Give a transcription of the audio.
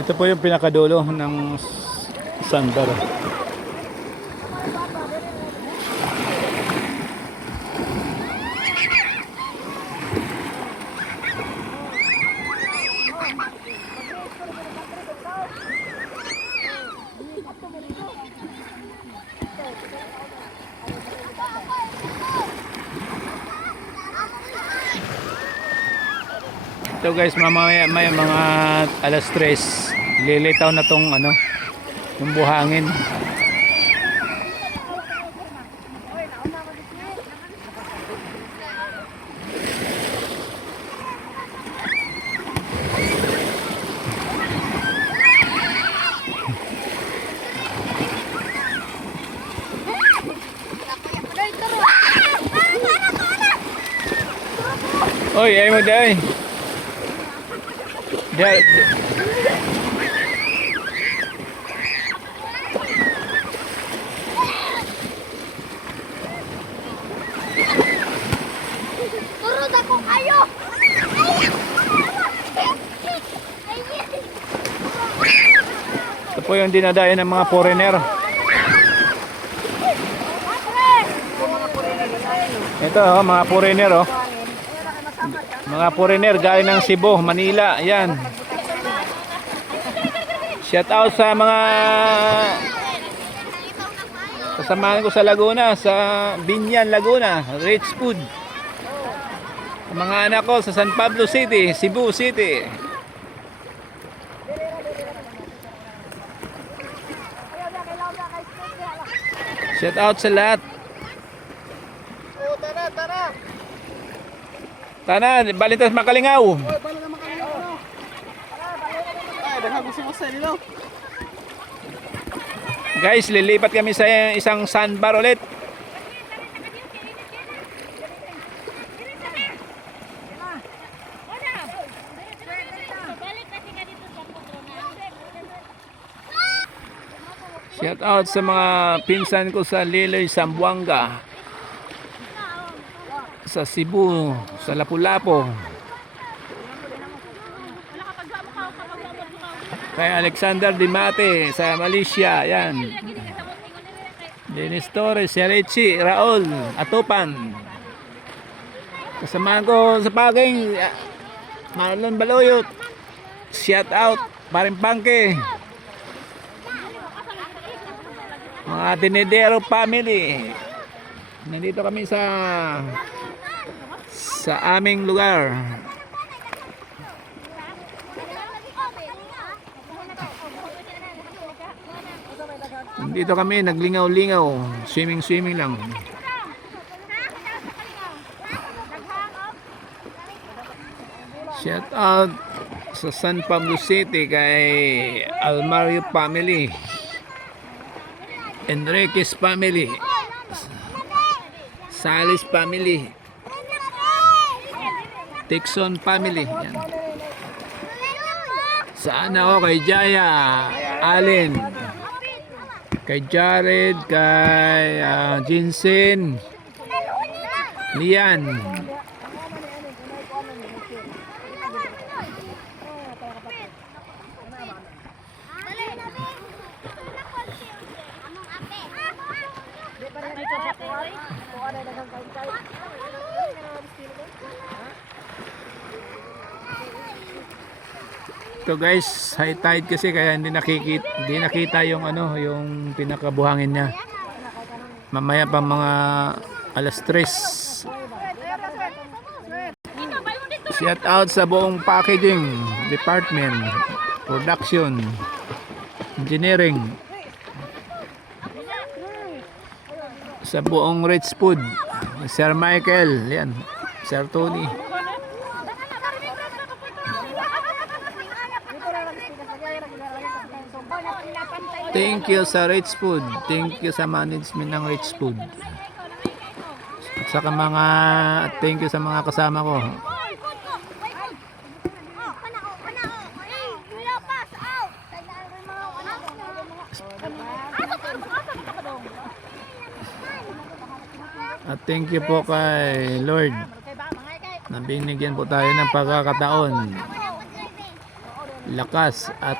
Ito po yung pinakadulo ng sandbar. Ito guys, mamaya may mga alas 3 lilitaw na tong ano, yung buhangin. Oy, ay mo day. Diyan. Turod ako kayo. Ito po yung dinadayo ng mga foreigner. Ito oh, mga foreigner oh. Mga foreigner galing ng Cebu, Manila, ayan. Shout out sa mga kasamahan ko sa Laguna, sa Binyan, Laguna, Rich Food. Sa mga anak ko sa San Pablo City, Cebu City. Shout out sa lahat. Tana, balitas Makalingaw. Guys, lilipat kami sa isang sandbar ulit. Shout out sa mga pinsan ko sa Liloy, Zamboanga, sa Cebu, sa Lapu-Lapu, kay Alexander Dimate sa Malaysia, yan. Dennis Torres, si Richie, Raul, Atupan. Kasama ko sa Paging, Marlon Baloyot. Shout out, Parimpangke. Mga Tinedero family. Nandito kami sa aming lugar. Dito kami naglingaw-lingaw, swimming lang. Shout out sa San Pablo City kay Almario family, Enriquez family, Salis family, Tixon family. Yan. Saan ako kay Jaya, Allen, kay Jared, kay Jinsen, Lian. Ito guys, high tide kasi kaya hindi nakita yung ano, yung pinakabuhangin niya. Mamaya pa mga alas 3. Shout out sa buong packaging department, production, engineering, sa buong Rich Food, Sir Michael, yan, Sir Tony. Thank you sa Rich Food. Thank you sa management ng Rich Food. At saka thank you sa mga kasama ko. At thank you po kay Lord na binigyan po tayo ng pagkakataon. lakas at